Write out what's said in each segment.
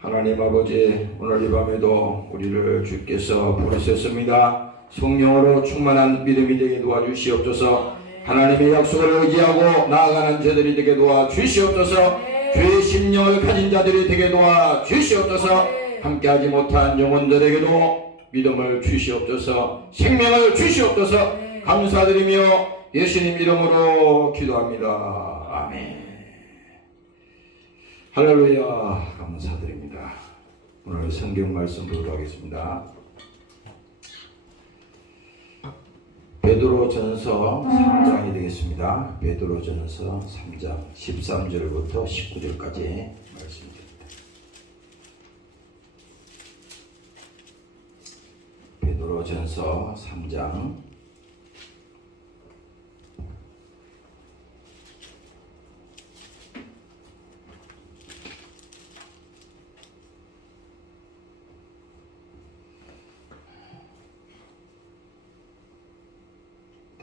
하나님 아버지, 오늘 이 밤에도 우리를 주께서 부르셨습니다. 성령으로 충만한 믿음이 되게 도와주시옵소서. 하나님의 약속을 의지하고 나아가는 저들이 되게 도와주시옵소서. 주의 심령을 가진 자들이 되게 도와주시옵소서. 함께하지 못한 영혼들에게도 믿음을 주시옵소서. 생명을 주시옵소서. 감사드리며 예수님 이름으로 기도합니다. 아멘. 할렐루야. 감사드립니다. 오늘 성경 말씀 보도록 하겠습니다. 베드로전서 3장이 되겠습니다. 베드로전서 3장 13절부터 19절까지 말씀드립니다. 베드로전서 3장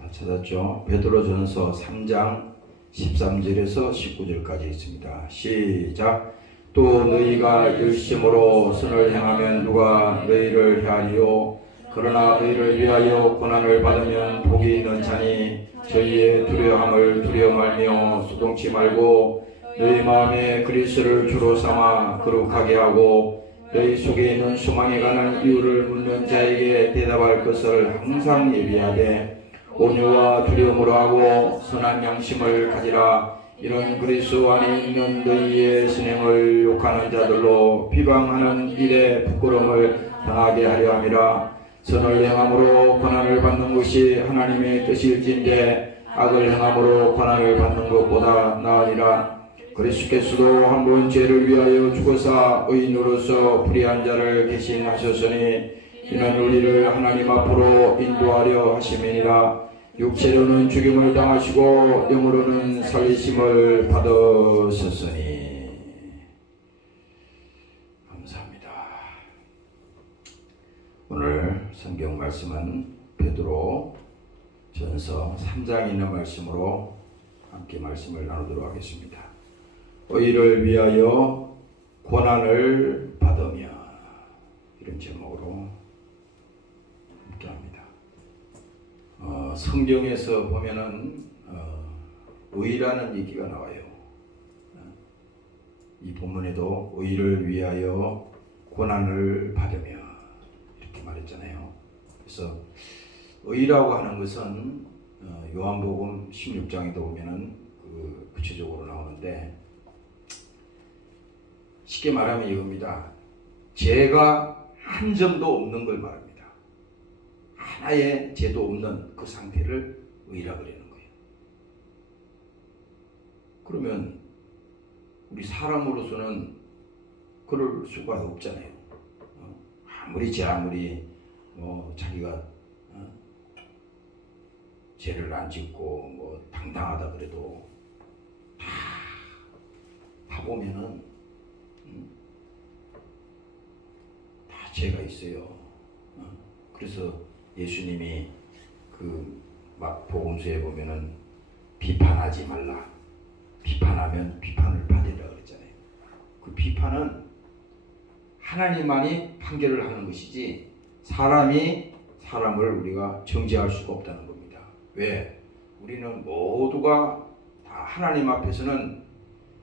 찾았죠? 베드로전서 3장 13절에서 19절까지 있습니다. 시작. 또 너희가 열심으로 선을 행하면 누가 너희를 해하리요? 그러나 너희를 위하여 고난을 받으면 복이 있는 자니 저희의 두려움을 두려워 말며 소동치 말고 너희 마음에 그리스도를 주로 삼아 거룩하게 하고 너희 속에 있는 소망에 관한 이유를 묻는 자에게 대답할 것을 항상 예비하되 온유와 두려움으로 하고 선한 양심을 가지라. 이런 그리스도 안에 있는 너희의 선행을 욕하는 자들로 비방하는 일에 부끄러움을 당하게 하려 함이라. 선을 행함으로 고난을 받는 것이 하나님의 뜻일진데 악을 행함으로 고난을 받는 것보다 나으니라. 그리스도께서도 한번 죄를 위하여 죽으사 의인으로서 불의한 자를 대신하셨으니 이는 우리를 하나님 앞으로 인도하려 하심이니라. 육체로는 죽임을 당하시고 영으로는 살리심을 받으셨으니. 감사합니다. 오늘 성경 말씀은 베드로 전서 3장에 있는 말씀으로 함께 말씀을 나누도록 하겠습니다. 의를 위하여 고난을 받으며, 이런 제목으로 함께 합니다. 성경에서 보면은 의라는 얘기가 나와요. 이 본문에도 의를 위하여 고난을 받으며 이렇게 말했잖아요. 그래서 의라고 하는 것은 요한복음 16장에도 보면은 구체적으로 나오는데, 쉽게 말하면 이겁니다. 죄가 한 점도 없는 걸 말합니다. 하나의 죄도 없는 그 상태를 의라 그러는 거예요. 그러면 우리 사람으로서는 그럴 수가 없잖아요. 아무리 자기가 죄를 안 짓고 당당하다 그래도 다 봐보면은 다 죄가 있어요. 그래서 예수님이 복음서에 보면은 비판하지 말라. 비판하면 비판을 받으라 그랬잖아요. 그 비판은 하나님만이 판결을 하는 것이지 사람이 사람을 우리가 정죄할 수가 없다는 겁니다. 왜? 우리는 모두가 다 하나님 앞에서는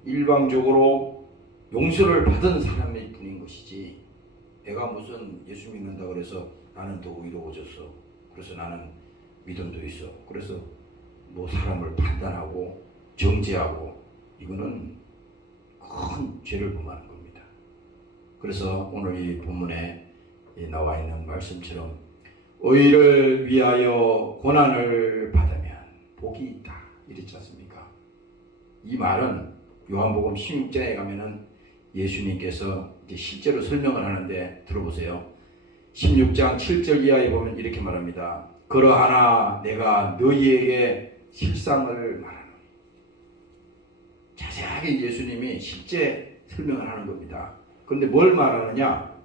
일방적으로 용서를 받은 사람일 뿐인 것이지, 내가 무슨 예수 믿는다 그래서 나는 더 의로워졌어, 그래서 나는 믿음도 있어, 그래서 사람을 판단하고 정죄하고, 이거는 큰 죄를 범하는 겁니다. 그래서 오늘 이 본문에 나와 있는 말씀처럼 의를 위하여 고난을 받으면 복이 있다 이랬지 않습니까? 이 말은 요한복음 16장에 가면은 예수님께서 이제 실제로 설명을 하는데 들어보세요. 16장 7절 이하에 보면 이렇게 말합니다. 그러하나 내가 너희에게 실상을 말하노니. 자세하게 예수님이 실제 설명을 하는 겁니다. 그런데 뭘 말하느냐?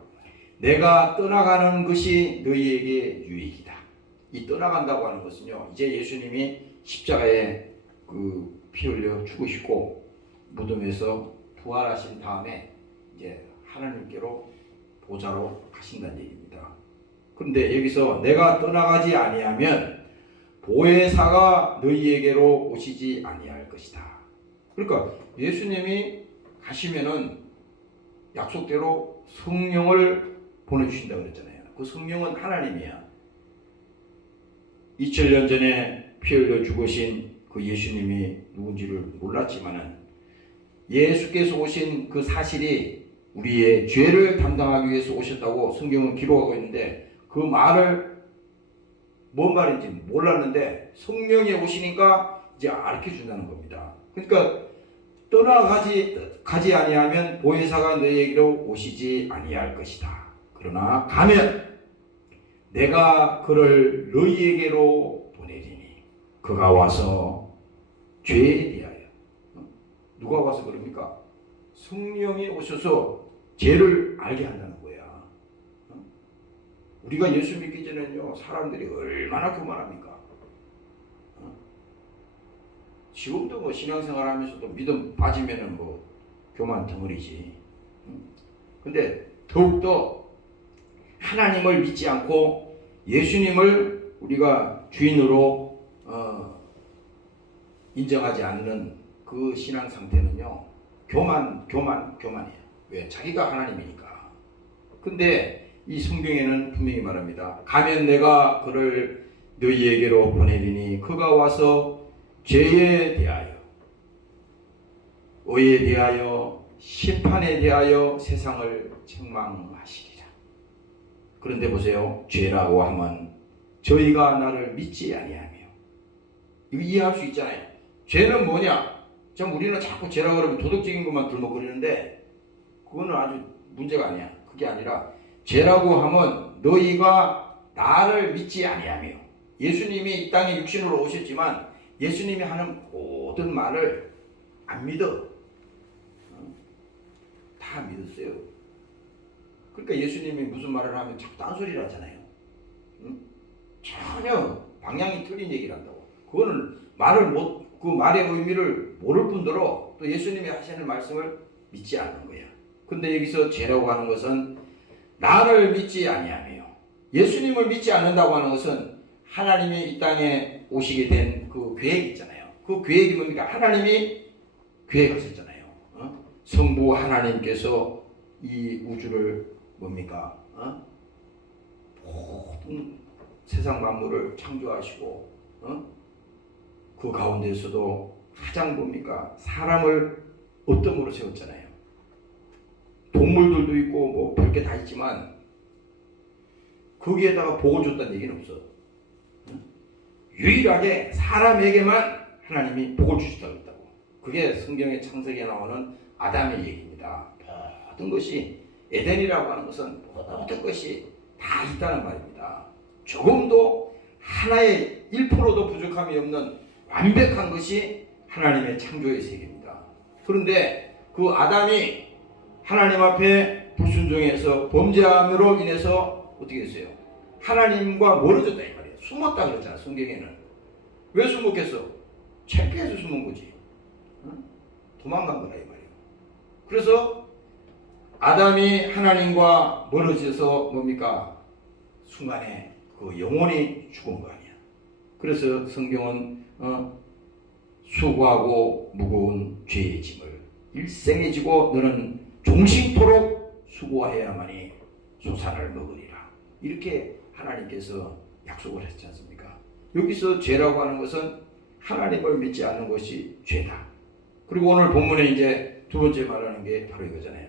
내가 떠나가는 것이 너희에게 유익이다. 이 떠나간다고 하는 것은요, 이제 예수님이 십자가에 피 흘려 죽으시고 무덤에서 부활하신 다음에 이제 하나님께로 보좌로 가신다는 얘기입니다. 그런데 여기서 내가 떠나가지 아니하면 보혜사가 너희에게로 오시지 아니할 것이다. 그러니까 예수님이 가시면은 약속대로 성령을 보내주신다고 그랬잖아요. 그 성령은 하나님이야. 2000년 전에 피 흘려 죽으신 그 예수님이 누군지를 몰랐지만은 예수께서 오신 그 사실이 우리의 죄를 담당하기 위해서 오셨다고 성경은 기록하고 있는데, 그 말을 뭔 말인지 몰랐는데 성령이 오시니까 이제 가르쳐 준다는 겁니다. 그러니까 가지 아니하면 보혜사가 너희에게로 오시지 아니할 것이다. 그러나 가면 내가 그를 너희에게로 보내리니 그가 와서 죄에 대하여, 누가 와서 그럽니까? 성령이 오셔서 죄를 알게 한다는 거야. 우리가 예수 믿기 전에는요, 사람들이 얼마나 교만합니까? 지금도 뭐 신앙생활 하면서도 믿음 빠지면은 뭐 교만 덩어리지. 근데 더욱더 하나님을 믿지 않고 예수님을 우리가 주인으로 인정하지 않는 그 신앙 상태는요, 교만이에요. 왜? 자기가 하나님이니까. 근데 이 성경에는 분명히 말합니다. 가면 내가 그를 너희에게로 보내리니 그가 와서 죄에 대하여, 의에 대하여, 심판에 대하여 세상을 책망하시리라. 그런데 보세요. 죄라고 하면 저희가 나를 믿지 아니하며, 이거 이해할 수 있잖아요. 죄는 뭐냐? 참 우리는 자꾸 죄라고 그러면 도덕적인 것만 들먹거리는데 그거는 아주 문제가 아니야. 그게 아니라 죄라고 하면 너희가 나를 믿지 아니하며, 예수님이 이 땅에 육신으로 오셨지만 예수님이 하는 모든 말을 안 믿어. 다 믿었어요. 그러니까 예수님이 무슨 말을 하면 자꾸 딴소리를 하잖아요. 전혀 방향이 틀린 얘기를 한다고. 그거는 그 말의 의미를 모를 뿐더러 또 예수님이 하시는 말씀을 믿지 않는 거야. 근데 여기서 죄라고 하는 것은 나를 믿지 아니하며, 예수님을 믿지 않는다고 하는 것은 하나님이 이 땅에 오시게 된 그 계획이 있잖아요. 그 계획이 뭡니까? 하나님이 계획하셨잖아요. 성부 하나님께서 이 우주를 뭡니까? 모든 세상 만물을 창조하시고 그 가운데서도 가장 뭡니까? 사람을 어떤 세웠잖아요. 동물들도 있고 뭐 별게 다 있지만 거기에다가 복을 줬다는 얘기는 없어. 유일하게 사람에게만 하나님이 복을 주셨다고 했다고. 그게 성경의 창세기에 나오는 아담의 얘기입니다. 모든 것이, 에덴이라고 하는 것은 모든 것이 다 있다는 말입니다. 조금도 하나의 1%도 부족함이 없는 완벽한 것이 하나님의 창조의 세계입니다. 그런데 그 아담이 하나님 앞에 불순종해서 범죄함으로 인해서 어떻게 됐어요? 하나님과 멀어졌다 이 말이에요. 숨었다 그랬잖아, 성경에는. 왜 숨었겠어? 창피해서 숨은 거지. 도망간 거라 이 말이에요. 그래서 아담이 하나님과 멀어져서 뭡니까? 순간에 그 영혼이 죽은 거 아니야. 그래서 성경은 수고하고 무거운 죄의 짐을 일생에 지고 너는 종신토록 수고해야만이 소산을 먹으리라. 이렇게 하나님께서 약속을 했지 않습니까? 여기서 죄라고 하는 것은 하나님을 믿지 않는 것이 죄다. 그리고 오늘 본문에 이제 두 번째 말하는 게 바로 이거잖아요.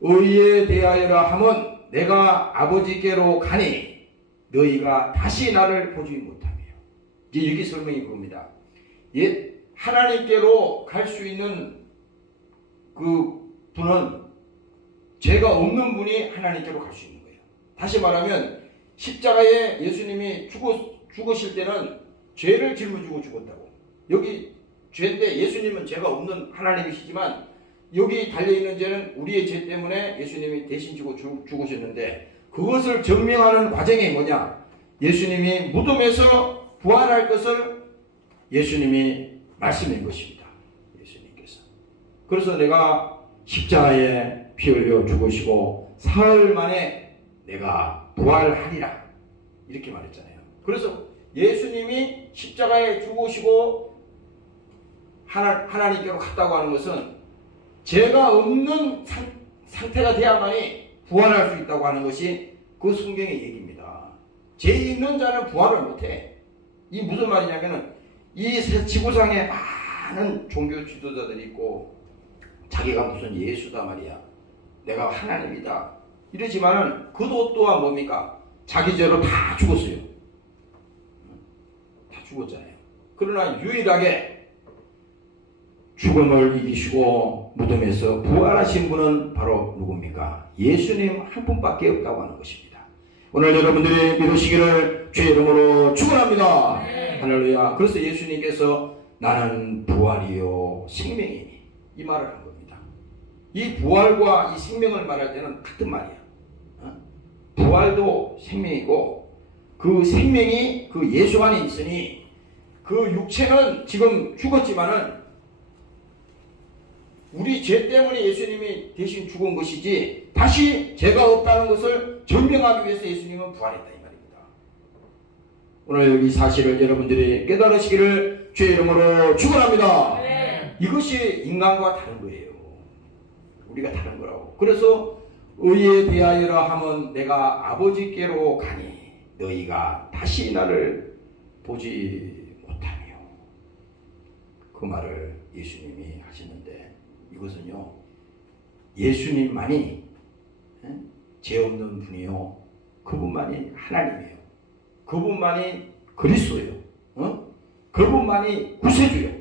의에 대하여라 하면 내가 아버지께로 가니 너희가 다시 나를 보지 못하며. 이제 여기 설명이 그겁니다. 하나님께로 갈 수 있는 그 분은 죄가 없는 분이 하나님께로 갈 수 있는 거예요. 다시 말하면 십자가에 예수님이 죽으실 때는 죄를 짊어지고 죽었다고. 여기 죄인데 예수님은 죄가 없는 하나님이시지만 여기 달려있는 죄는 우리의 죄 때문에 예수님이 대신 지고 죽으셨는데, 그것을 증명하는 과정이 뭐냐? 예수님이 무덤에서 부활할 것을 예수님이 말씀한 것입니다. 예수님께서. 그래서 내가 십자가에 피 흘려 죽으시고 사흘 만에 내가 부활하리라 이렇게 말했잖아요. 그래서 예수님이 십자가에 죽으시고 하나님께로 갔다고 하는 것은 죄가 없는 상태가 돼야만이 부활할 수 있다고 하는 것이 그 성경의 얘기입니다. 죄 있는 자는 부활을 못해. 이 무슨 말이냐면은 이 지구상에 많은 종교 지도자들이 있고 자기가 무슨 예수다 말이야. 내가 하나님이다. 이러지만은 그도 또한 뭡니까? 자기 죄로 다 죽었어요. 다 죽었잖아요. 그러나 유일하게 죽음을 이기시고 무덤에서 부활하신 분은 바로 누굽니까? 예수님 한 분밖에 없다고 하는 것입니다. 오늘 여러분들이 믿으시기를 주의 이름으로 축원합니다. 할렐루야. 그래서 예수님께서 나는 부활이요 생명이니 이 말을 한 겁니다. 이 부활과 이 생명을 말할 때는 같은 말이야. 부활도 생명이고 그 생명이 그 예수 안에 있으니 그 육체는 지금 죽었지만은 우리 죄 때문에 예수님이 대신 죽은 것이지 다시 죄가 없다는 것을 증명하기 위해서 예수님은 부활했다 이 말입니다. 오늘 이 사실을 여러분들이 깨달으시기를 주의 이름으로 축원합니다. 이것이 인간과 다른 거예요. 우리가 다른 거라고. 그래서 의에 대하여라 하면 내가 아버지께로 가니 너희가 다시 나를 보지 못하며 그 말을 예수님이 하시는데 이것은요 예수님만이 죄 없는 분이요 그분만이 하나님이에요. 그분만이 그리스도예요. 그분만이 구세주예요.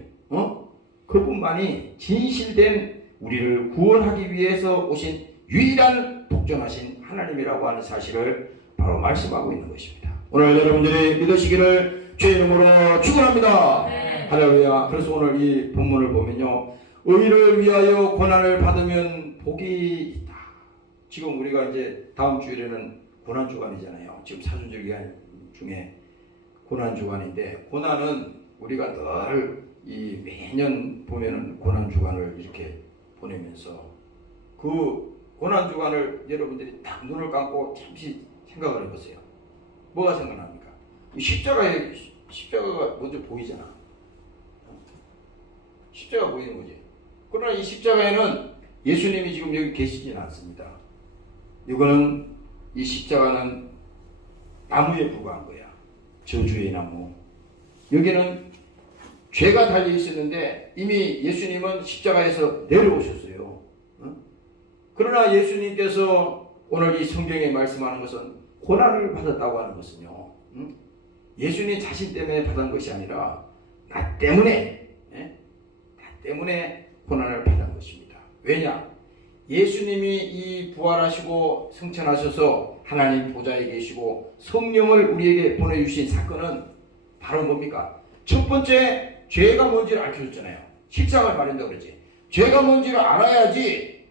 그분만이 진실된 우리를 구원하기 위해서 오신 유일한 독존하신 하나님이라고 하는 사실을 바로 말씀하고 있는 것입니다. 오늘 여러분들이 믿으시기를 주의 이름으로 축원합니다. 할렐루야. 그래서 오늘 이 본문을 보면요 의를 위하여 고난을 받으면 복이 있다. 지금 우리가 이제 다음 주일에는 고난주간이잖아요. 지금 사순절 기간 중에 고난주간인데 고난은 우리가 늘 이 매년 보면은 고난주간을 이렇게 보내면서 그 고난주간을 여러분들이 딱 눈을 감고 잠시 생각을 해보세요. 뭐가 생각납니까? 이 십자가가 먼저 보이잖아. 십자가 보이는 거지. 그러나 이 십자가에는 예수님이 지금 여기 계시지는 않습니다. 이거는 이 십자가는 나무에 불과한 거야. 저주의 나무. 여기는 죄가 달려 있었는데 이미 예수님은 십자가에서 내려오셨어요. 그러나 예수님께서 오늘 이 성경에 말씀하는 것은 고난을 받았다고 하는 것은요. 예수님 자신 때문에 받은 것이 아니라 나 때문에 고난을 받은 것입니다. 왜냐? 예수님이 이 부활하시고 승천하셔서 하나님 보좌에 계시고 성령을 우리에게 보내주신 사건은 바로 뭡니까? 첫 번째 죄가 뭔지를 알려줬잖아요. 십자가를 말한다고 그러지. 죄가 뭔지를 알아야지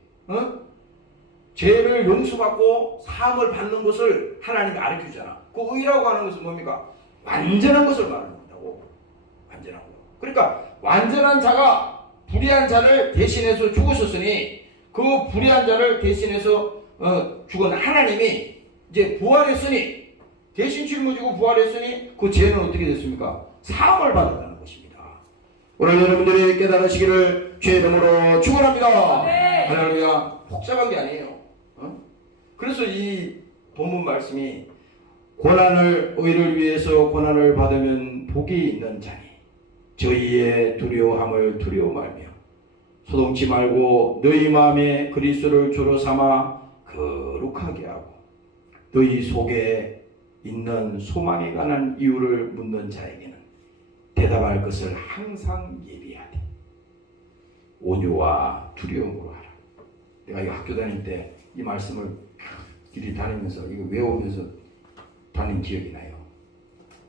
죄를 용서받고 사함을 받는 것을 하나님이 알려주잖아. 그 의라고 하는 것은 뭡니까? 완전한 것을 말한다고. 완전한 거. 그러니까 완전한 자가 불의한 자를 대신해서 죽으셨으니 그 불의한 자를 대신해서 죽은 하나님이 이제 부활했으니 대신 짊어지고 부활했으니 그 죄는 어떻게 됐습니까? 사함을 받았다는 것입니다. 오늘 여러분들이 깨달으시기를 주의 이름으로 축원합니다. 할렐루야. 복잡한 게 아니에요. 그래서 이 본문 말씀이 의를 위해서 고난을 받으면 복이 있는 자니 저희의 두려워함을 두려워 말며 소동치 말고 너희 마음에 그리스도를 주로 삼아 거룩하게 하고 너희 속에 있는 소망에 관한 이유를 묻는 자에게는 대답할 것을 항상 예비하되 온유와 두려움으로 하라. 내가 이 학교 다닐 때 이 말씀을 길이 다니면서 이거 외우면서 다닌 기억이 나요.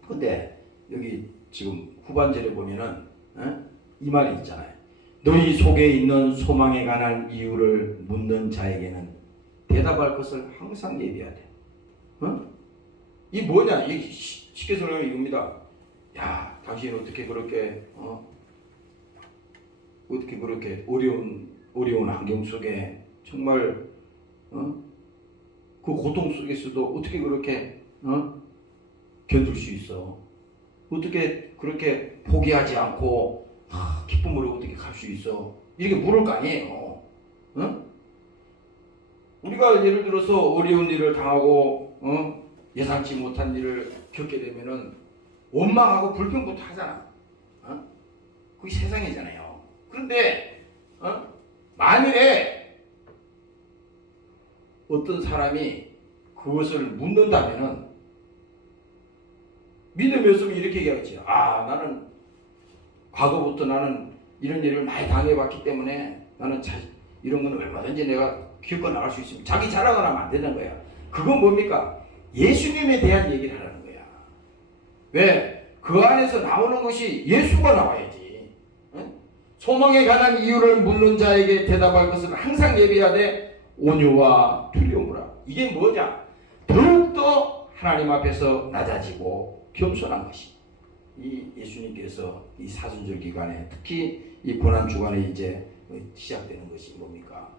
근데 여기 지금 후반절에 보면은 이 말이 있잖아요. 너희 속에 있는 소망에 관한 이유를 묻는 자에게는 대답할 것을 항상 예비하되. 이 뭐냐? 이 쉽게 설명하면 이겁니다. 야, 당신이 어떻게 그렇게 어려운 환경 속에 정말 그 고통 속에서도 어떻게 그렇게 견딜 수 있어? 어떻게 그렇게 포기하지 않고 기쁨으로 어떻게 갈 수 있어? 이렇게 물을 거 아니에요. 우리가 예를 들어서 어려운 일을 당하고 예상치 못한 일을 겪게 되면은 원망하고 불평부터 하잖아. 그게 세상이잖아요. 그런데 만일에 어떤 사람이 그것을 묻는다면은 믿음이 없으면 이렇게 얘기하겠지. 나는 과거부터 나는 이런 일을 많이 당해봤기 때문에 나는 이런 건 얼마든지 내가 겪어 나갈 수 있습니다. 자기 자랑을 하면 안 되는 거야. 그건 뭡니까? 예수님에 대한 얘기를 하라는 거야. 왜? 그 안에서 나오는 것이 예수가 나와야지. 소망에 관한 이유를 묻는 자에게 대답할 것은 항상 예비하되 온유와 두려움이라. 이게 뭐냐? 더욱더 하나님 앞에서 낮아지고 겸손한 것이. 이 예수님께서 이 사순절 기간에 특히 이 고난 주간에 이제 시작되는 것이 뭡니까?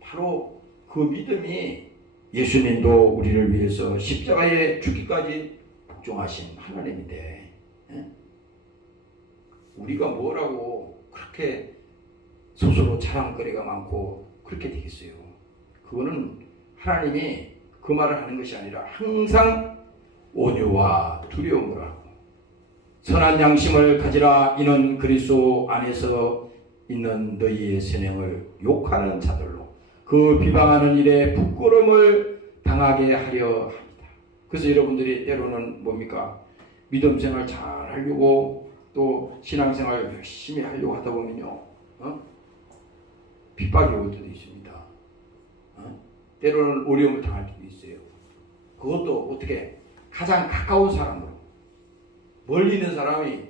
바로 그 믿음이 예수님도 우리를 위해서 십자가에 죽기까지 복종하신 하나님인데 우리가 뭐라고 그렇게 스스로 자랑거리가 많고 그렇게 되겠어요? 그거는 하나님이 그 말을 하는 것이 아니라 항상 온유와 두려움을 하고 선한 양심을 가지라. 이는 그리스도 안에서 있는 너희의 선행을 욕하는 자들로 그 비방하는 일에 부끄러움을 당하게 하려 합니다. 그래서 여러분들이 때로는 뭡니까? 믿음 생활 잘 하려고 또 신앙생활 열심히 하려고 하다 보면요 핍박이 올 때도 있습니다. 때로는 어려움을 당할 때도 있어요. 그것도 어떻게? 가장 가까운 사람으로. 멀리 있는 사람이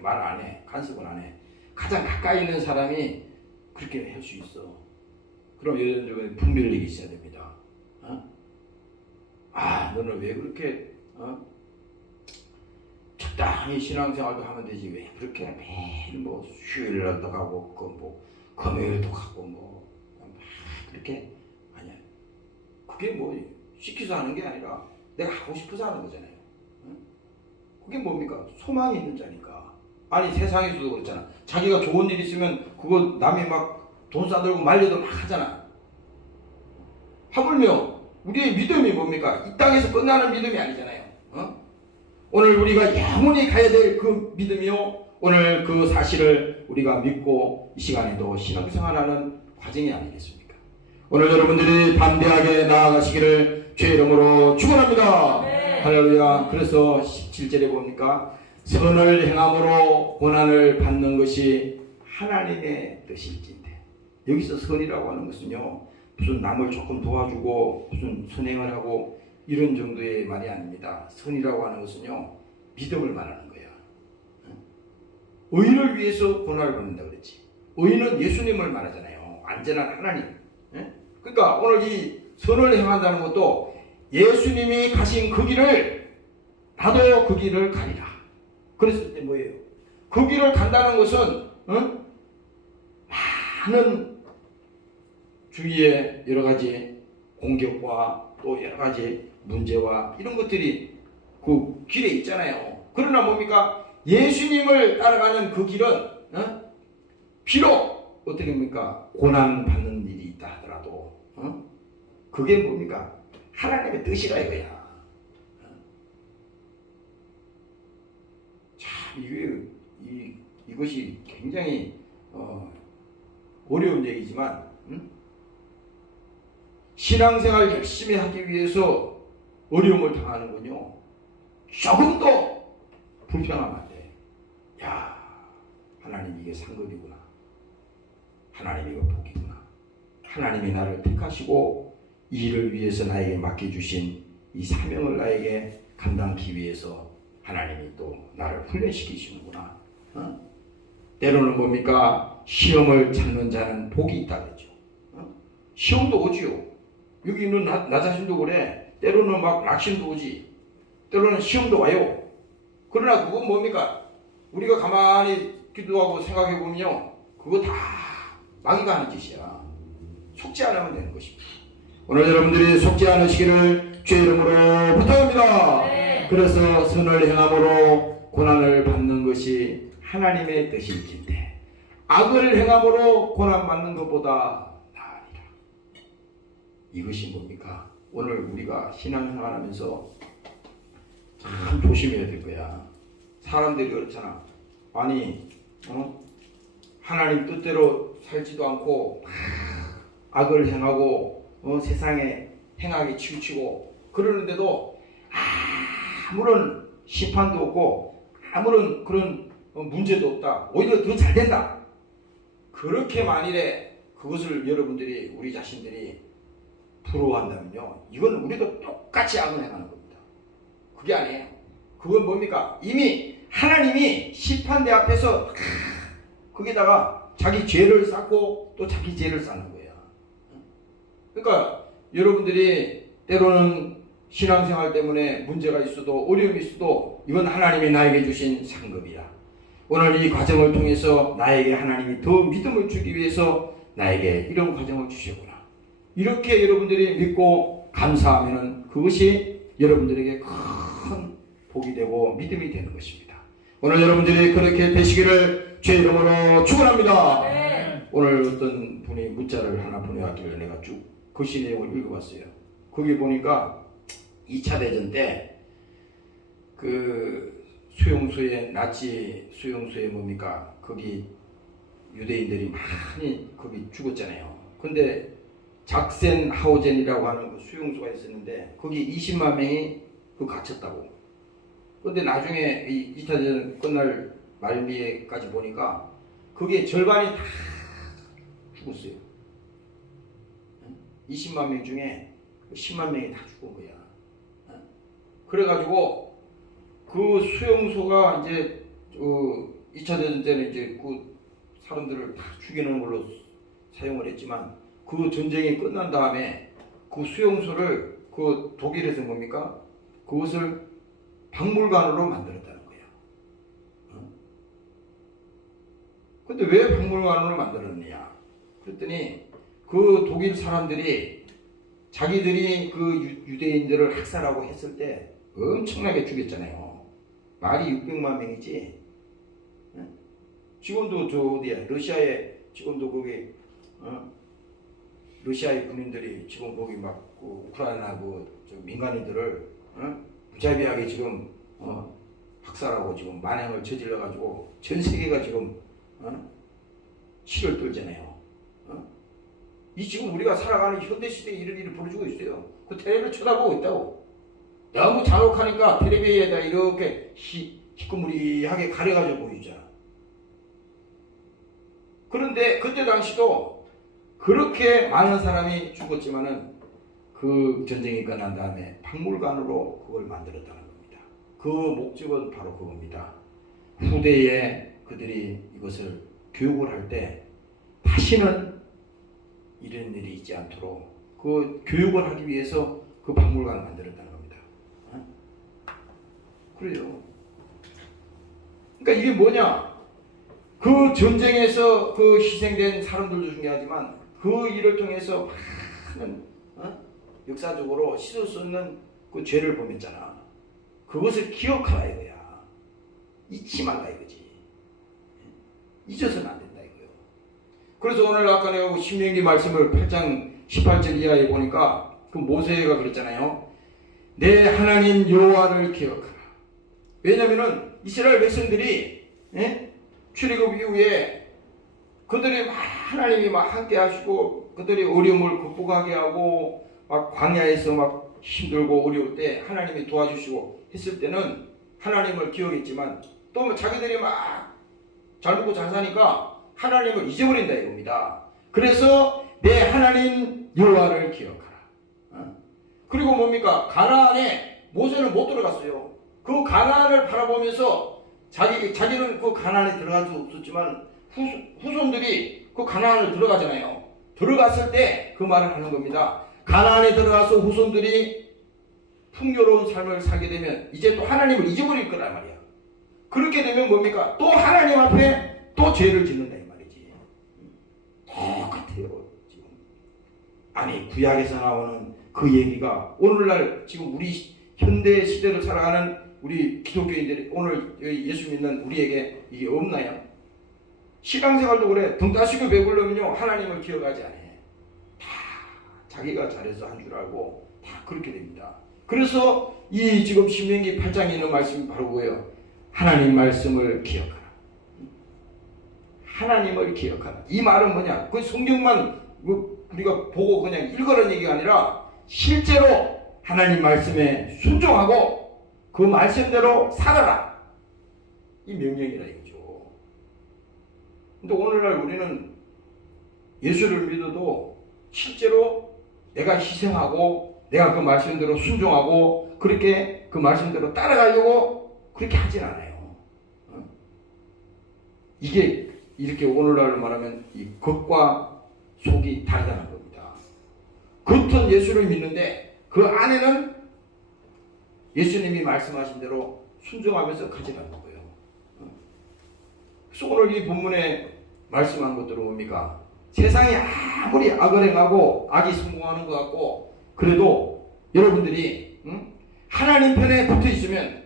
말 안 해. 간섭을 안 해. 가장 가까이 있는 사람이 그렇게 할 수 있어. 그럼 여러분들은 분별력이 있어야 됩니다. 너는 왜 그렇게 적당히 신앙생활도 하면 되지 왜 그렇게 매일 뭐 휴일날도 가고 뭐 금요일도 가고 뭐 그렇게 아니야. 그게 뭐 시켜서 하는 게 아니라 내가 하고 싶어서 하는 거잖아요. 그게 뭡니까? 소망이 있는 자니까. 아니 세상에서도 그렇잖아. 자기가 좋은 일 있으면 그거 남이 막 돈 싸들고 말려도 막 하잖아. 하물며 우리의 믿음이 뭡니까? 이 땅에서 끝나는 믿음이 아니잖아요. 오늘 우리가 영원히 가야 될 그 믿음이요. 오늘 그 사실을 우리가 믿고 이 시간에도 신앙생활하는 과정이 아니겠습니까? 오늘 여러분들이 담대하게 나아가시기를 주의 이름으로 축원합니다. 할렐루야. 그래서 17절에 봅니까? 선을 행함으로 고난을 받는 것이 하나님의 뜻일진데. 여기서 선이라고 하는 것은요 무슨 남을 조금 도와주고 무슨 선행을 하고 이런 정도의 말이 아닙니다. 선이라고 하는 것은요 믿음을 말하는 거야. 의를 위해서 고난을 받는다 그랬지. 의는 예수님을 말하잖아요. 안전한 하나님. 그러니까 오늘 이 선을 행한다는 것도 예수님이 가신 그 길을 나도 그 길을 가리라. 그랬을 때 뭐예요? 그 길을 간다는 것은 많은 주위에 여러 가지 공격과 또 여러 가지 문제와 이런 것들이 그 길에 있잖아요. 그러나 뭡니까? 예수님을 따라가는 그 길은 비록 어떻게 합니까? 고난 받는 일이 있다 하더라도 그게 뭡니까? 하나님의 뜻이라 이거야. 참 이것이 굉장히 어려운 얘기지만 신앙생활 열심히 하기 위해서 어려움을 당하는군요. 조금 더 불평하면 안 돼. 야, 하나님 이게 상급이구나. 하나님 이거 복이구나. 하나님이 나를 택하시고 이 일을 위해서 나에게 맡겨주신 이 사명을 나에게 감당하기 위해서 하나님이 또 나를 훈련시키시는구나. 때로는 뭡니까? 시험을 찾는 자는 복이 있다 그랬죠. 시험도 오지요. 여기 있는 나 자신도 그래. 때로는 막 낙심도 오지. 때로는 시험도 와요. 그러나 그건 뭡니까? 우리가 가만히 기도하고 생각해 보면요, 그거 다 마귀가 하는 짓이야. 속지 않으면 되는 것입니다. 오늘 여러분들이 속지 않으시기를 주의 이름으로 부탁합니다. 네. 그래서 선을 행함으로 고난을 받는 것이 하나님의 뜻일진데 악을 행함으로 고난받는 것보다 나으리라. 이것이 뭡니까? 오늘 우리가 신앙생활하면서 참 조심해야 될 거야. 사람들이 그렇잖아. 아니 하나님 뜻대로 살지도 않고 악을 행하고 세상에 행하게 치우치고 그러는데도 아무런 심판도 없고 아무런 그런 문제도 없다. 오히려 더 잘 된다. 그렇게 만일에 그것을 여러분들이 우리 자신들이 부러워한다면요. 이건 우리도 똑같이 악을 행하는 겁니다. 그게 아니에요. 그건 뭡니까? 이미 하나님이 심판대 앞에서 거기다가 자기 죄를 쌓고 또 자기 죄를 쌓는 거야. 그러니까 여러분들이 때로는 신앙생활 때문에 문제가 있어도 어려움이 있어도 이건 하나님이 나에게 주신 상급이야. 오늘 이 과정을 통해서 나에게 하나님이 더 믿음을 주기 위해서 나에게 이런 과정을 주셨구나. 이렇게 여러분들이 믿고 감사하면 그것이 여러분들에게 큰 복이 되고 믿음이 되는 것입니다. 오늘 여러분들이 그렇게 되시기를 주의 이름으로 축원합니다. 네. 오늘 어떤 분이 문자를 하나 보내왔길래 내가 쭉 글씨 내용을 읽어봤어요. 거기 보니까 2차 대전 때 그 수용소에 나치 수용소에 뭡니까 거기 유대인들이 많이 거기 죽었잖아요. 근데 작센하우젠이라고 하는 그 수용소가 있었는데 거기 20만 명이 그 갇혔다고. 근데 나중에 이 2차 대전 끝날 말미에까지 보니까 그게 절반이 다 죽었어요. 20만 명 중에 10만 명이 다 죽은 거야. 그래가지고 그 수용소가 이제 2차 대전 때는 이제 그 사람들을 다 죽이는 걸로 사용을 했지만 그 전쟁이 끝난 다음에 그 수용소를 그 독일에서 뭡니까? 그것을 박물관으로 만들었다는 거예요. 근데 왜 박물관으로 만들었느냐? 그랬더니 그 독일 사람들이 자기들이 그 유대인들을 학살하고 했을 때 엄청나게 죽였잖아요. 말이 600만 명이지. 지금도 저 어디야? 러시아에 지금도 거기 러시아의 군인들이 지금 거기 막 그 우크라이나 그 민간인들을 무자비하게 지금 학살하고 지금 만행을 저질러 가지고 전 세계가 지금 치를 떨잖아요. 이 지금 우리가 살아가는 현대 시대에 이런 일을 벌어지고 있어요. 그 텔레비를 쳐다보고 있다고. 너무 잔혹하니까 텔레비에다 이렇게 희끄무리하게 가려가지고 보이잖아. 그런데 그때 당시도 그렇게 많은 사람이 죽었지만은 그 전쟁이 끝난 다음에 박물관으로 그걸 만들었다는 겁니다. 그 목적은 바로 그겁니다. 후대에 그들이 이것을 교육을 할 때 다시는 이런 일이 있지 않도록 그 교육을 하기 위해서 그 박물관을 만들었다는 겁니다. 그래요. 그러니까 이게 뭐냐? 그 전쟁에서 그 희생된 사람들도 중요하지만 그 일을 통해서 많은 역사적으로 씻을 수 없는 그 죄를 범했잖아. 그것을 기억하라 이거야. 잊지 말라 이거지. 잊어서는 안 된다 이거요. 그래서 오늘 아까 내가 신명기 말씀을 8장 18절 이하에 보니까 그 모세가 그랬잖아요. 내 하나님 여호와를 기억하라. 왜냐면은 이스라엘 백성들이 출애굽 이후에 그들이 막 하나님이 막 함께 하시고 그들이 어려움을 극복하게 하고 막 광야에서 막 힘들고 어려울 때 하나님이 도와주시고 했을 때는 하나님을 기억했지만 또 자기들이 막 잘 먹고 잘 사니까 하나님을 잊어버린다 이겁니다. 그래서 내 하나님 여호와를 기억하라. 그리고 뭡니까? 가나안에 모세는 못 들어갔어요. 그 가나안을 바라보면서 자기는 그 가나안에 들어갈 수 없었지만 후손들이 그 가나안을 들어가잖아요. 들어갔을 때 그 말을 하는 겁니다. 가나안에 들어가서 후손들이 풍요로운 삶을 살게 되면 이제 또 하나님을 잊어버릴 거란 말이야. 그렇게 되면 뭡니까? 또 하나님 앞에 또 죄를 짓는다 이 말이지. 똑같아요 지금. 아니 구약에서 나오는 그 얘기가 오늘날 지금 우리 현대 시대를 살아가는 우리 기독교인들이 오늘 예수 믿는 우리에게 이게 없나요? 신앙생활도 그래. 등 따시고 배부르면요 하나님을 기억하지 않아요. 다 자기가 잘해서 한 줄 알고 다 그렇게 됩니다. 그래서 이 지금 신명기 8장에 있는 말씀이 바로 뭐예요? 하나님 말씀을 기억하라. 하나님을 기억하라. 이 말은 뭐냐? 그 성경만 우리가 보고 그냥 읽으라는 얘기가 아니라 실제로 하나님 말씀에 순종하고 그 말씀대로 살아라. 이 명령이라 이거죠. 근데 오늘날 우리는 예수를 믿어도 실제로 내가 희생하고 내가 그 말씀대로 순종하고 그렇게 그 말씀대로 따라가려고 그렇게 하진 않아요. 이게 이렇게 오늘날로 말하면 이 겉과 속이 다르다는 겁니다. 겉은 예수를 믿는데 그 안에는 예수님이 말씀하신 대로 순종하면서 가지 않는 거예요. 그래서 오늘 이 본문에 말씀한 것들은 뭡니까? 세상이 아무리 악을 행하고 악이 성공하는 것 같고 그래도 여러분들이 하나님 편에 붙어 있으면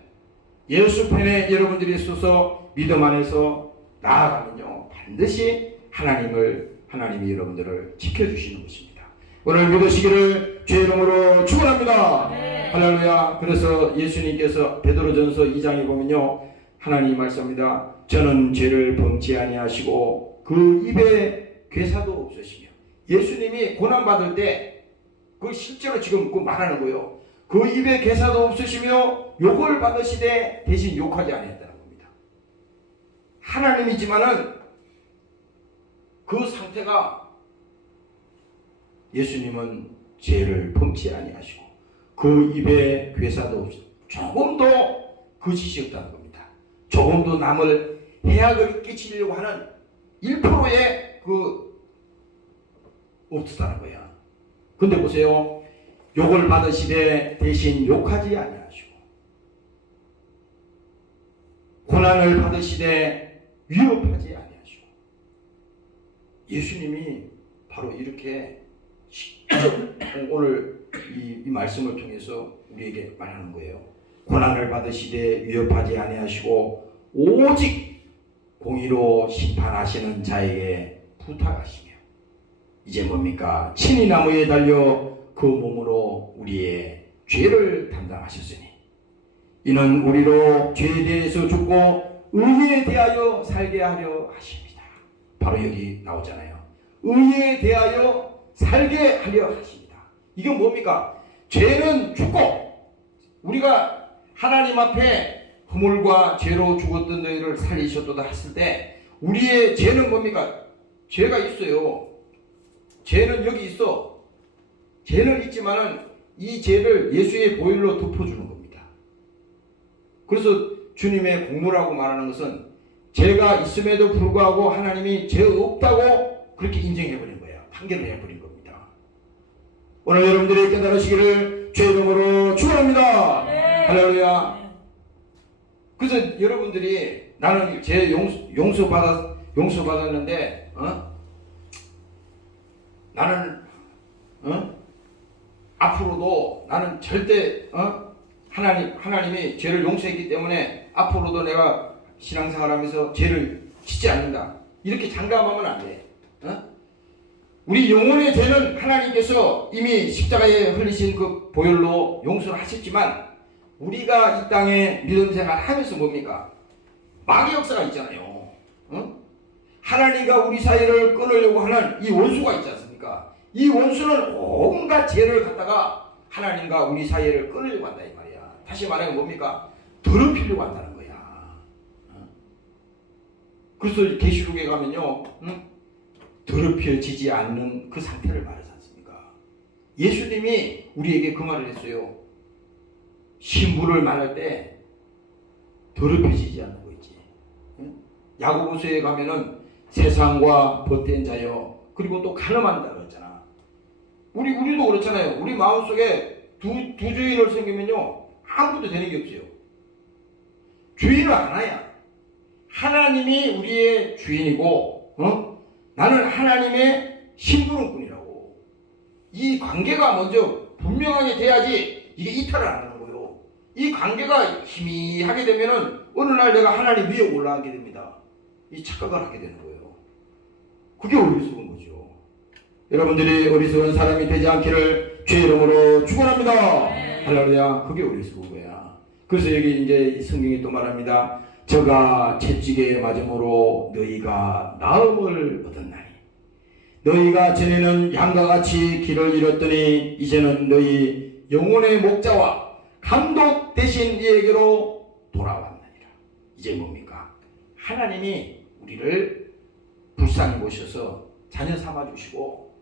예수 편에 여러분들이 있어서 믿음 안에서 나아가면요 반드시 하나님이 여러분들을 지켜주시는 것입니다. 오늘 믿으시기를 주의 이름으로 축원합니다. 네. 할렐루야. 그래서 예수님께서 베드로전서 2장에 보면요 하나님이 말씀합니다. 저는 죄를 범치 아니하시고 그 입에 괴사도 없으시며 예수님이 고난받을 때 그 실제로 지금 그 말하는 거예요. 그 입에 괴사도 없으시며 욕을 받으시되 대신 욕하지 아니했다는 겁니다. 하나님이지만은 그 상태가 예수님은 죄를 범치 아니하시고 그 입에 괴사도 없이 조금도 거짓이 없다는 겁니다. 조금도 남을 해악을 끼치려고 하는 1%의 없었다는 거야. 근데 보세요. 욕을 받으시되 대신 욕하지 아니하시고 고난을 받으시되 위협하지 아니하시고 예수님이 바로 이렇게 직접 오늘 이 말씀을 통해서 우리에게 말하는 거예요. 고난을 받으시되 위협하지 아니하시고 오직 공의로 심판하시는 자에게 부탁하시며 이제 뭡니까? 친히 나무에 달려 그 몸으로 우리의 죄를 담당하셨으니 이는 우리로 죄에 대해서 죽고 의에 대하여 살게 하려 하십니다. 바로 여기 나오잖아요. 의에 대하여 살게 하려 하십니다. 이건 뭡니까? 죄는 죽고 우리가 하나님 앞에 허물과 죄로 죽었던 너희를 살리셨도다 했을 때 우리의 죄는 뭡니까? 죄가 있어요. 죄는 여기 있어. 죄는 있지만은 이 죄를 예수의 보혈로 덮어주는 겁니다. 그래서 주님의 공로라고 말하는 것은 죄가 있음에도 불구하고 하나님이 죄 없다고 그렇게 인정해버린 거예요. 판결을 해버린 겁니다. 오늘 여러분들이 깨달으시기를 주의 이름으로 축원합니다. 네. 할렐루야. 그래서 여러분들이 나는 죄 용서받았는데 나는 앞으로도 나는 절대 하나님이 죄를 용서했기 때문에 앞으로도 내가 신앙생활하면서 죄를 짓지 않는다. 이렇게 장담하면 안 돼. 우리 영혼의 죄는 하나님께서 이미 십자가에 흘리신 그 보혈로 용서를 하셨지만 우리가 이 땅에 믿음 생활 하면서 뭡니까? 마귀 역사가 있잖아요. 하나님과 우리 사이를 끊으려고 하는 이 원수가 있지 않습니까? 이 원수는 온갖 죄를 갖다가 하나님과 우리 사이를 끊으려고 한다 이 말이야. 다시 말하면 뭡니까? 더럽히려고 한다는 거야. 그래서 계시록에 가면요, 더럽혀지지 않는 그 상태를 말하지 않습니까? 예수님이 우리에게 그 말을 했어요. 신부를 말할 때 더럽혀지지 않는 거 있지. 야고보서에 가면은 세상과 벗된 자여 그리고 또 가늠한다 그랬잖아. 우리도 그렇잖아요. 우리 마음속에 두 주인을 생기면요 아무것도 되는 게 없어요. 주인은 하나야. 하나님이 우리의 주인이고 나는 하나님의 심부름꾼이라고. 이 관계가 먼저 분명하게 돼야지 이게 이탈을 안 하는 거예요. 이 관계가 희미하게 되면은 어느 날 내가 하나님 위에 올라가게 됩니다. 이 착각을 하게 되는 거예요. 그게 어리석은 거죠. 여러분들이 어리석은 사람이 되지 않기를 주의 이름으로 축원합니다. 할렐루야. 그게 어리석은 거야. 그래서 여기 이제 성경이 또 말합니다. 저가 채찍에 맞음으로 너희가 나음을 얻었나니 너희가 전에는 양과 같이 길을 잃었더니 이제는 너희 영혼의 목자와 감독 대신 이에게로 돌아왔느니라. 이제 뭡니까? 하나님이 우리를 불쌍히 보셔서 자녀 삼아주시고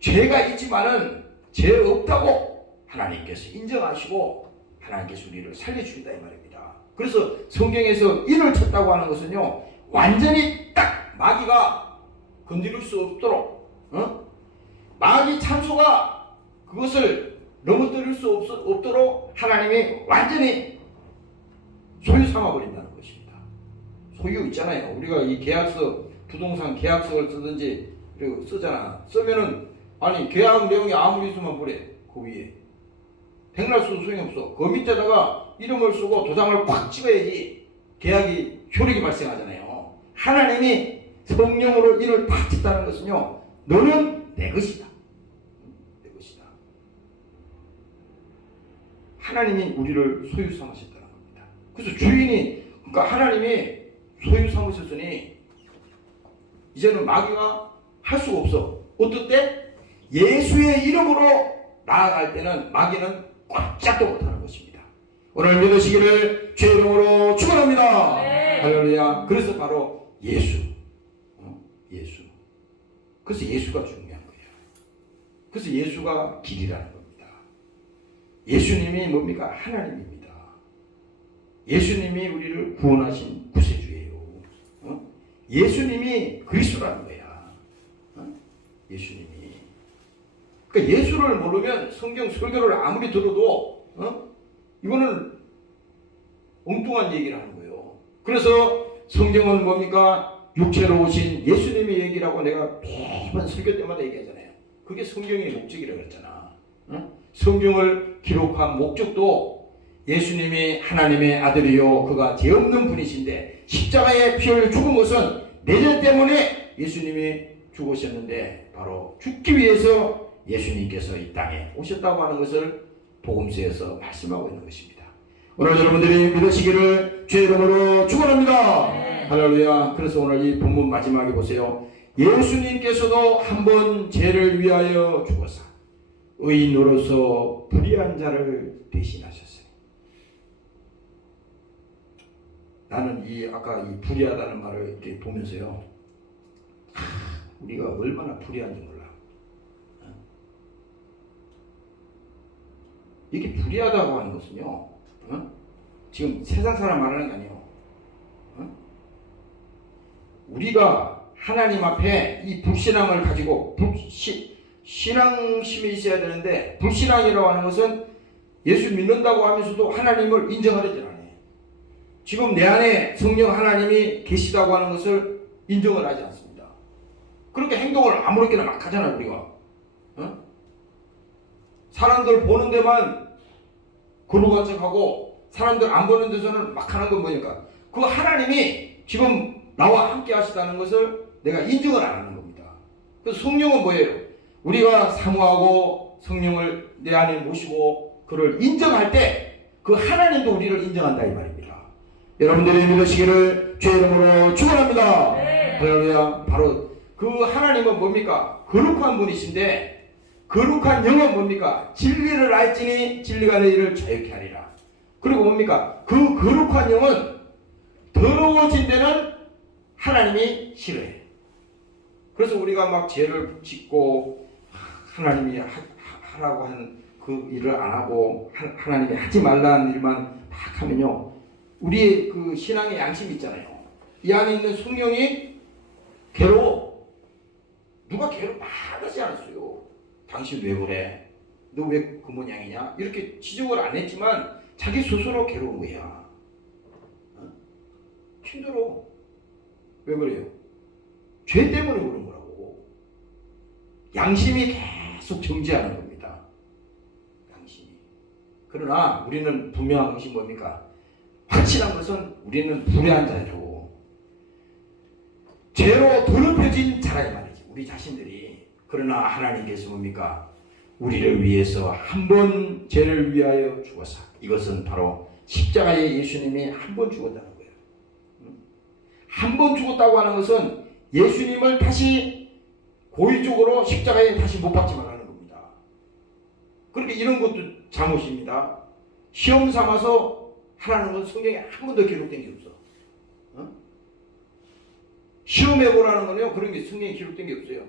죄가 있지만은 죄 없다고 하나님께서 인정하시고 하나님께서 우리를 살려주신다 이 말입니다. 그래서 성경에서 인을 쳤다고 하는 것은요 완전히 딱 마귀가 건드릴 수 없도록 마귀 참소가 그것을 넘어뜨릴 수 없도록 하나님이 완전히 소유 삼아버린다는 것입니다. 소유 있잖아요. 우리가 이 계약서 부동산 계약서를 쓰든지 쓰잖아. 쓰면은 아니 계약 내용이 아무리 있으면 뭐래 그 위에 백날 써도 소용이 없어. 그 밑에다가 이름을 쓰고 도장을 꽉 찍어야지 계약이 효력이 발생하잖아요. 하나님이 성령으로 이를 다 쳤다는 것은요 너는 내 것이다. 내 것이다. 하나님이 우리를 소유 삼으셨다는 겁니다. 그래서 주인이 그러니까 하나님이 소유 삼으셨으니 이제는 마귀가 할 수가 없어. 어떨 때? 예수의 이름으로 나아갈 때는 마귀는 꼼짝도 못하는 것입니다. 오늘 믿으시기를 주의 이름으로 축원합니다. 네. 할렐루야. 그래서 바로 예수. 예수. 그래서 예수가 중요한 거예요. 그래서 예수가 길이라는 겁니다. 예수님이 뭡니까? 하나님입니다. 예수님이 우리를 구원하신 구세주예요. 예수님이 그리스도라는 거야. 예수님이. 그러니까 예수를 모르면 성경 설교를 아무리 들어도 이거는 엉뚱한 얘기를 하는 거예요. 그래서 성경은 뭡니까? 육체로 오신 예수님의 얘기라고 내가 매번 설교 때마다 얘기하잖아요. 그게 성경의 목적이라고 했잖아. 성경을 기록한 목적도 예수님이 하나님의 아들이요 그가 죄 없는 분이신데 십자가에 피를 죽은 것은 내 죄 때문에 예수님이 죽으셨는데 바로 죽기 위해서 예수님께서 이 땅에 오셨다고 하는 것을 복음서에서 말씀하고 있는 것입니다. 오늘 여러분들이 믿으시기를 주의 이름으로 축원합니다. 네. 할렐루야. 그래서 오늘 이 본문 마지막에 보세요. 예수님께서도 한번 죄를 위하여 죽어서 의인으로서 불의한 자를 대신하셨어요. 나는 아까 이 불의하다는 말을 이렇게 보면서요. 우리가 얼마나 불의한지 몰라. 이게 불의하다고 하는 것은요. 지금 세상 사람 말하는 게 아니에요. 우리가 하나님 앞에 이 불신앙을 가지고 신앙심이 있어야 되는데 불신앙이라고 하는 것은 예수 믿는다고 하면서도 하나님을 인정하지 않아요. 지금 내 안에 성령 하나님이 계시다고 하는 것을 인정을 하지 않습니다. 그렇게 행동을 아무렇게나 막 하잖아요. 우리가 사람들 보는 데만 거룩한 척하고 사람들 안 보는 데서는 막 하는 건 뭐니까 그 하나님이 지금 나와 함께 하시다는 것을 내가 인정을 안 하는 겁니다. 그래서 성령은 뭐예요? 우리가 사모하고 성령을 내 안에 모시고 그를 인정할 때 그 하나님도 우리를 인정한다 이 말입니다. 여러분들이 믿으시기를 주의 이름으로 축원합니다. 네. 할렐루야. 바로 그 하나님은 뭡니까? 거룩한 분이신데 거룩한 영은 뭡니까? 진리를 알지니 진리가 너희를 자유케 하리라. 그리고 뭡니까? 그 거룩한 영은 더러워진 데는 하나님이 싫어해. 그래서 우리가 막 죄를 짓고 하나님이 하라고 하는 그 일을 안 하고 하나님이 하지 말라는 일만 막 하면요. 우리의 그 신앙의 양심이 있잖아요. 이 안에 있는 성령이 괴로워. 누가 괴롭하지 않았어요. 당신 왜 그래? 너 왜 그 모양이냐? 이렇게 지적을 안 했지만 자기 스스로 괴로운 거야. 힘들어. 왜 그래요? 죄 때문에 그런 거라고. 양심이 계속 정지하는 겁니다. 당신이. 그러나 우리는 분명한 것이 뭡니까? 확실한 것은 우리는 불의한 자죠. 죄로 더럽혀진 자라 이 말이지. 우리 자신들이. 그러나 하나님께서 뭡니까? 우리를 위해서 한 번 죄를 위하여 죽었사. 이것은 바로 십자가에 예수님이 한 번 죽었다는 거예요. 한 번 죽었다고 하는 것은 예수님을 다시 고의적으로 십자가에 다시 못 박지 말라는 겁니다. 그렇게 이런 것도 잘못입니다. 시험 삼아서 하라는 건 성경에 한 번도 기록된 게 없어. 시험해보라는 거는요, 그런 게 성경에 기록된 게 없어요.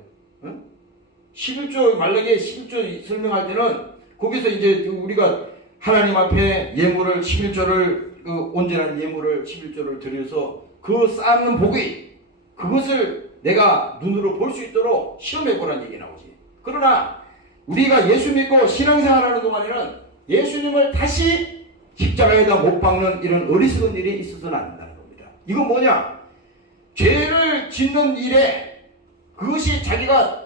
11조, 만약에 11조 설명할 때는 거기서 이제 우리가 하나님 앞에 예물을 11조를 온전한 예물을 11조를 드려서 그 쌓는 복이 그것을 내가 눈으로 볼 수 있도록 시험해보라는 얘기 나오지. 그러나 우리가 예수 믿고 신앙생활하는 동안에는 예수님을 다시 십자가에다 못 박는 이런 어리석은 일이 있어서는 안 된다는 겁니다. 이건 뭐냐? 죄를 짓는 일에 그것이 자기가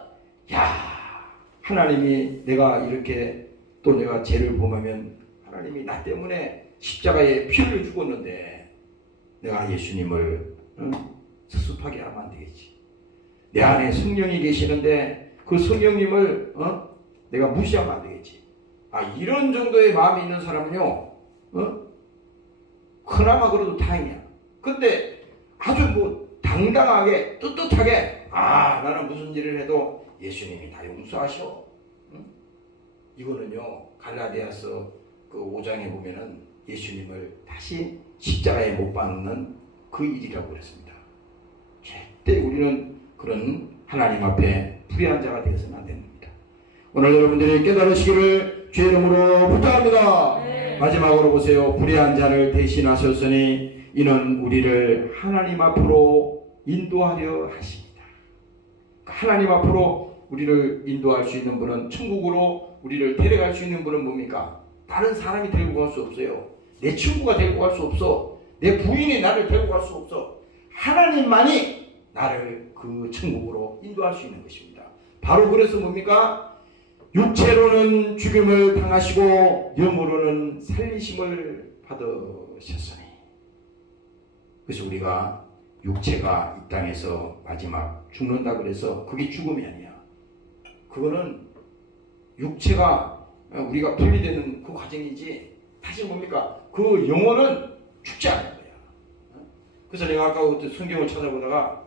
하나님이 내가 이렇게 또 내가 죄를 범하면 하나님이 나 때문에 십자가에 피를 죽었는데 내가 예수님을 섭섭하게 하면 안 되겠지. 내 안에 성령이 계시는데 그 성령님을 내가 무시하면 안 되겠지. 이런 정도의 마음이 있는 사람은요, 그나마 그래도 다행이야. 근데 아주 당당하게 떳떳하게 나는 무슨 일을 해도 예수님이 다 용서하셔. 이거는요, 갈라디아서 그 5장에 보면은 예수님을 다시 십자가에 못 박는 그 일이라고 그랬습니다. 절대 우리는 그런 하나님 앞에 불의한 자가 되어서는 안 됩니다. 오늘 여러분들이 깨달으시기를 주의 이름으로 부탁합니다. 네. 마지막으로 보세요. 불의한 자를 대신하셨으니 이는 우리를 하나님 앞으로 인도하려 하십니다. 하나님 앞으로 우리를 인도할 수 있는 분은, 천국으로 우리를 데려갈 수 있는 분은 뭡니까? 다른 사람이 데리고 갈 수 없어요. 내 친구가 데리고 갈 수 없어. 내 부인이 나를 데리고 갈 수 없어. 하나님만이 나를 그 천국으로 인도할 수 있는 것입니다. 바로 그래서 뭡니까? 육체로는 죽임을 당하시고 영으로는 살리심을 받으셨으니. 그래서 우리가 육체가 이 땅에서 마지막 죽는다 그래서 그게 죽음이 아니야. 그거는 육체가 우리가 분리되는 그 과정이지, 다시 뭡니까? 그 영혼은 죽지 않는 거야. 그래서 내가 아까 성경을 찾아보다가,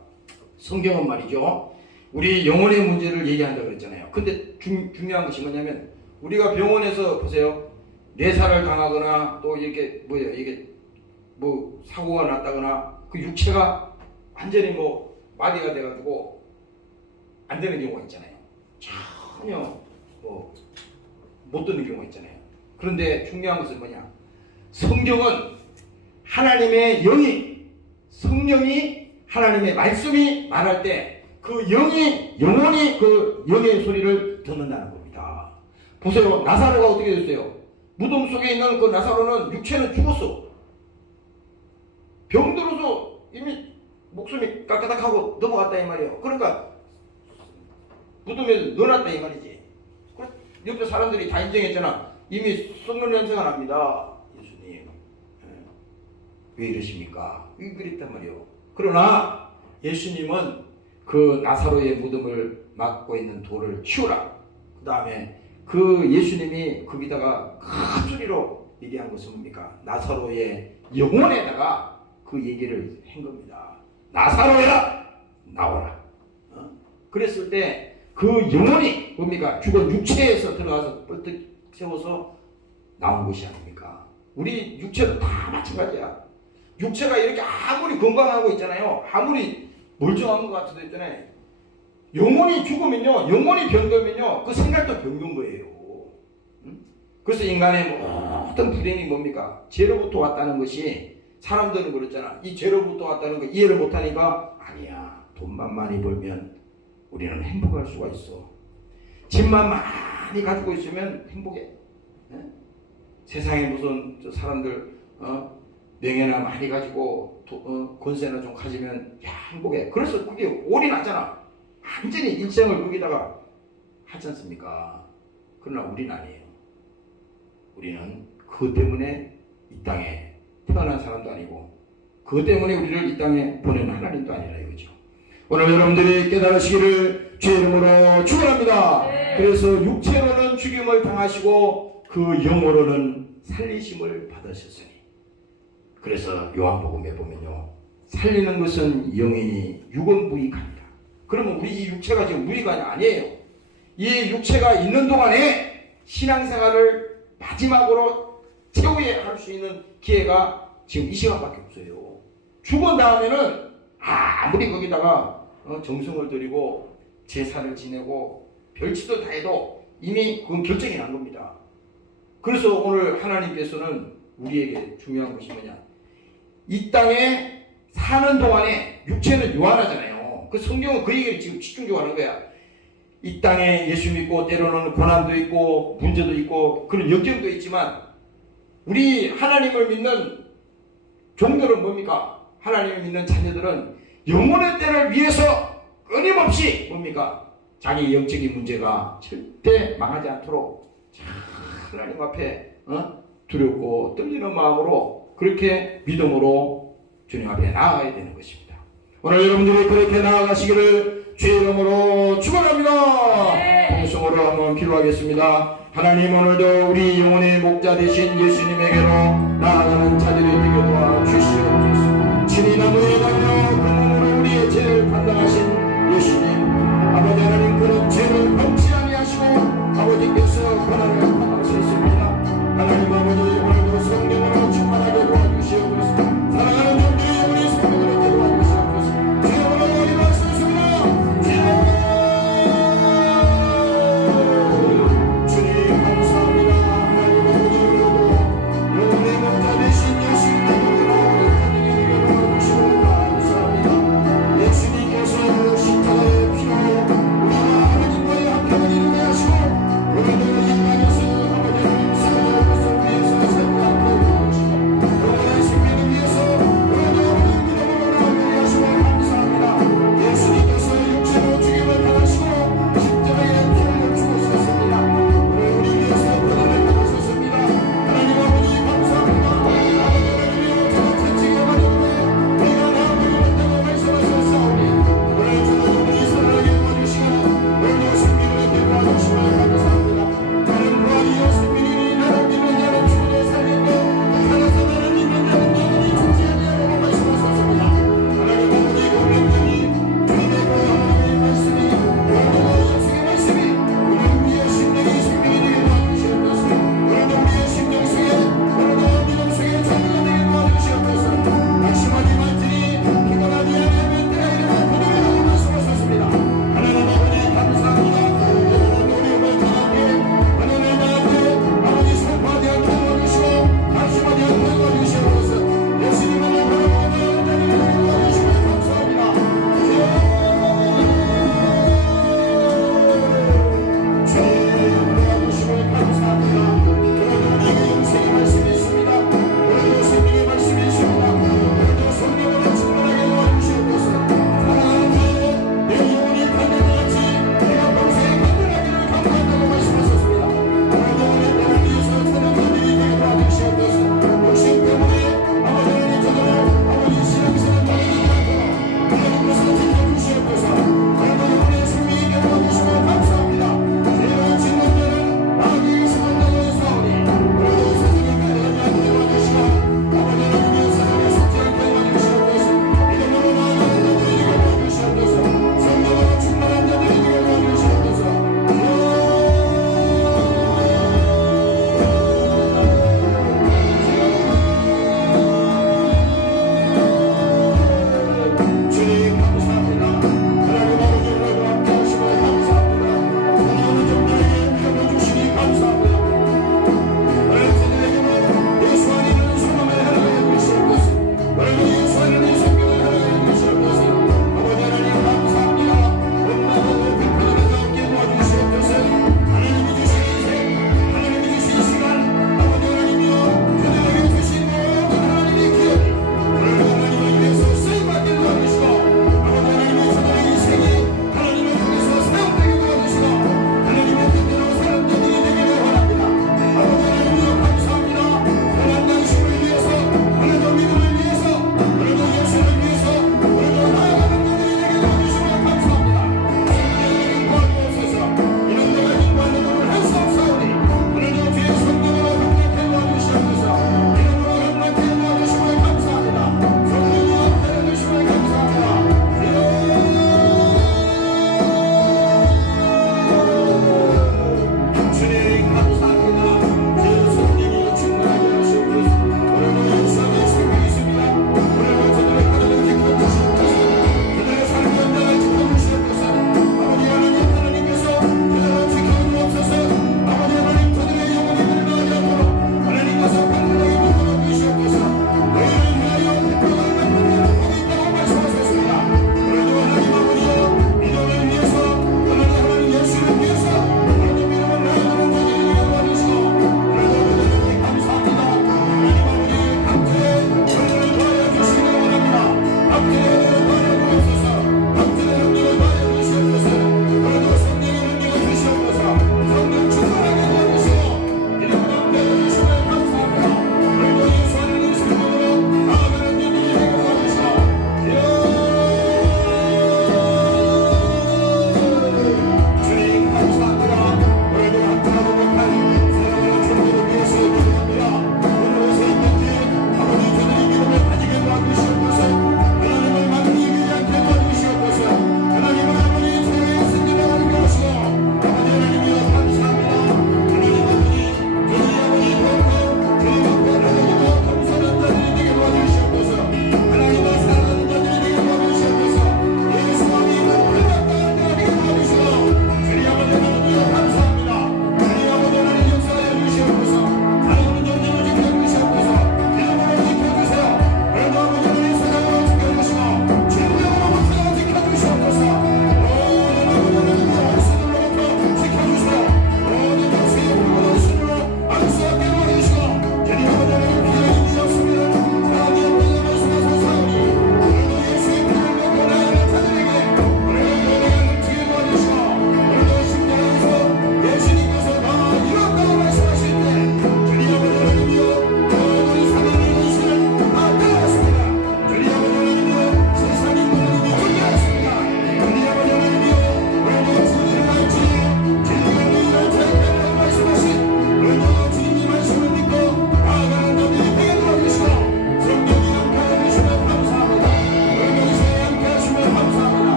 성경은 말이죠, 우리 영혼의 문제를 얘기한다고 그랬잖아요. 근데 중요한 것이 뭐냐면, 우리가 병원에서 보세요, 뇌사를 당하거나 또 이게 사고가 났다거나 그 육체가 완전히 마비가 돼가지고 안 되는 경우가 있잖아요. 전혀 못 듣는 경우가 있잖아요. 그런데 중요한 것은 뭐냐? 성경은 하나님의 성령이 하나님의 말씀이 말할 때 그 영혼이 그 영의 소리를 듣는다는 겁니다. 보세요. 나사로가 어떻게 됐어요? 무덤 속에 있는 그 나사로는 육체는 죽었어. 병들어서 이미 목숨이 까까닥하고 넘어갔다 이 말이에요. 그러니까 무덤에 넣어놨다 이 말이지. 옆에 사람들이 다 인정했잖아. 이미 썩는 냄새가 납니다. 예수님, 왜 이러십니까? 그랬단 말이에요. 그러나 예수님은 그 나사로의 무덤을 막고 있는 돌을 치우라. 그 다음에 그 예수님이 거기다가 큰 소리로 얘기한 것은 뭡니까? 나사로의 영혼에다가 그 얘기를 한 겁니다. 나사로야, 나오라. 그랬을 때 그 영혼이 뭡니까? 죽은 육체에서 들어가서 뻘떡 세워서 나온 것이 아닙니까? 우리 육체도 다 마찬가지야. 육체가 이렇게 아무리 건강하고 있잖아요. 아무리 멀쩡한 것 같아도 있잖아요. 영혼이 죽으면요, 영혼이 병들면요, 그 생각도 병든 거예요. 그래서 인간의 모든 불행이 뭡니까? 죄로부터 왔다는 것이, 사람들은 그렇잖아. 이 죄로부터 왔다는 거 이해를 못하니까, 아니야, 돈만 많이 벌면 우리는 행복할 수가 있어. 집만 많이 가지고 있으면 행복해. 세상에 무슨 사람들 명예나 많이 가지고 권세나 좀 가지면 행복해. 그래서 그게 올인하잖아. 완전히 일생을 거기다가 하지 않습니까? 그러나 우리는 아니에요. 우리는 그것 때문에 이 땅에 태어난 사람도 아니고 그것 때문에 우리를 이 땅에 보낸 하나님도 아니라 이거죠. 오늘 여러분들이 깨달으시기를 주의 이름으로 축원합니다. 그래서 육체로는 죽임을 당하시고 그 영으로는 살리심을 받으셨으니, 그래서 요한복음에 보면요, 살리는 것은 영이니 육은 무익합니다. 그러면 우리 이 육체가 지금 무익이 아니에요. 이 육체가 있는 동안에 신앙생활을 마지막으로 최후에 할 수 있는 기회가 지금 이 시간밖에 없어요. 죽은 다음에는 아무리 거기다가 정성을 들이고 제사를 지내고 별짓을 다 해도 이미 그건 결정이 난 겁니다. 그래서 오늘 하나님께서는 우리에게 중요한 것이 뭐냐, 이 땅에 사는 동안에 육체는 유한하잖아요. 그 성경은 그 얘기를 지금 집중적으로 하는 거야. 이 땅에 예수 믿고 때로는 고난도 있고 문제도 있고 그런 역경도 있지만 우리 하나님을 믿는 종들은 뭡니까? 하나님을 믿는 자녀들은 영혼의 때를 위해서 끊임없이 뭡니까? 자기 영적인 문제가 절대 망하지 않도록 하나님 앞에 두렵고 떨리는 마음으로 그렇게 믿음으로 주님 앞에 나아가야 되는 것입니다. 오늘 여러분들이 그렇게 나아가시기를 주의 이름으로 축원합니다. 통성으로 한번 기도하겠습니다. 하나님, 오늘도 우리 영혼의 목자 되신 예수님에게로 나아가는 자들이 되게 도와주시옵소서. 친히 나무에 달려 그 몸으로 우리의 죄를 감당하신 예수님, 아버지 하나님, 그런 죄를 범치 아니하시고 아버지께서 고난을 당하셨습니다. 하나님 아버지, 오늘도 성령으로 충만하게 도와주시옵소서. 사랑하는 종들이 우리 성령을 이렇게 도와주시옵소서. 주여로 이 말씀입니다. 주님 감사합니다. 하나님 아버지, 오늘도 영혼의 목자 되신 예수님으로 하나님께 도와주시옵소서. 감사합니다. 예수님께서 십자가의 피로 우리와 하나님과의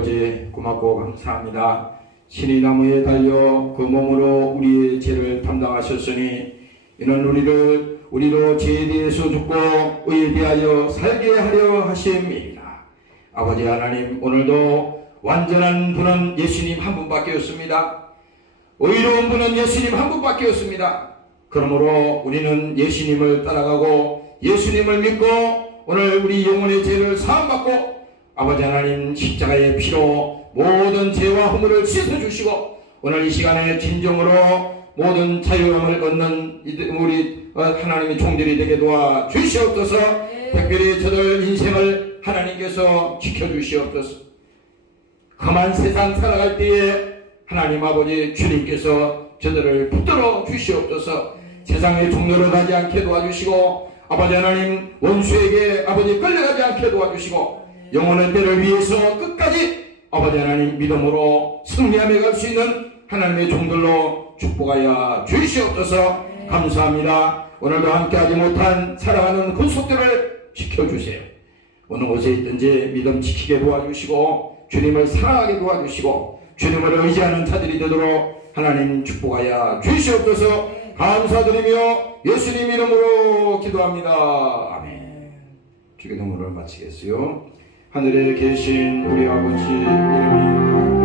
아버지 고맙고 감사합니다. 신이 나무에 달려 그 몸으로 우리의 죄를 담당하셨으니 이는 우리로 죄에 대해서 죽고 의에 대하여 살게 하려 하심이니라. 아버지 하나님, 오늘도 완전한 분은 예수님 한 분밖에 없습니다. 의로운 분은 예수님 한 분밖에 없습니다. 그러므로 우리는 예수님을 따라가고 예수님을 믿고 오늘 우리 영혼의 죄를 사함받고 아버지 하나님 십자가의 피로 모든 죄와 허물을 씻어주시고 오늘 이 시간에 진정으로 모든 자유함을 얻는 우리 하나님의 종들이 되게 도와 주시옵소서. 특별히 저들 인생을 하나님께서 지켜주시옵소서. 험한 세상 살아갈 때에 하나님 아버지 주님께서 저들을 붙들어 주시옵소서. 세상의 종로로 가지 않게 도와주시고 아버지 하나님 원수에게 아버지 끌려가지 않게 도와주시고 영혼의 때를 위해서 끝까지 아버지 하나님 믿음으로 승리하며 갈 수 있는 하나님의 종들로 축복하여 주시옵소서. 감사합니다. 오늘도 함께하지 못한 사랑하는 그 속들을 지켜주세요. 어느 곳에 있든지 믿음 지키게 도와주시고 주님을 사랑하게 도와주시고 주님을 의지하는 자들이 되도록 하나님 축복하여 주시옵소서. 감사드리며 예수님 이름으로 기도합니다. 아멘. 주기도문을 마치겠어요. 하늘에 계신 우리 아버지 이름이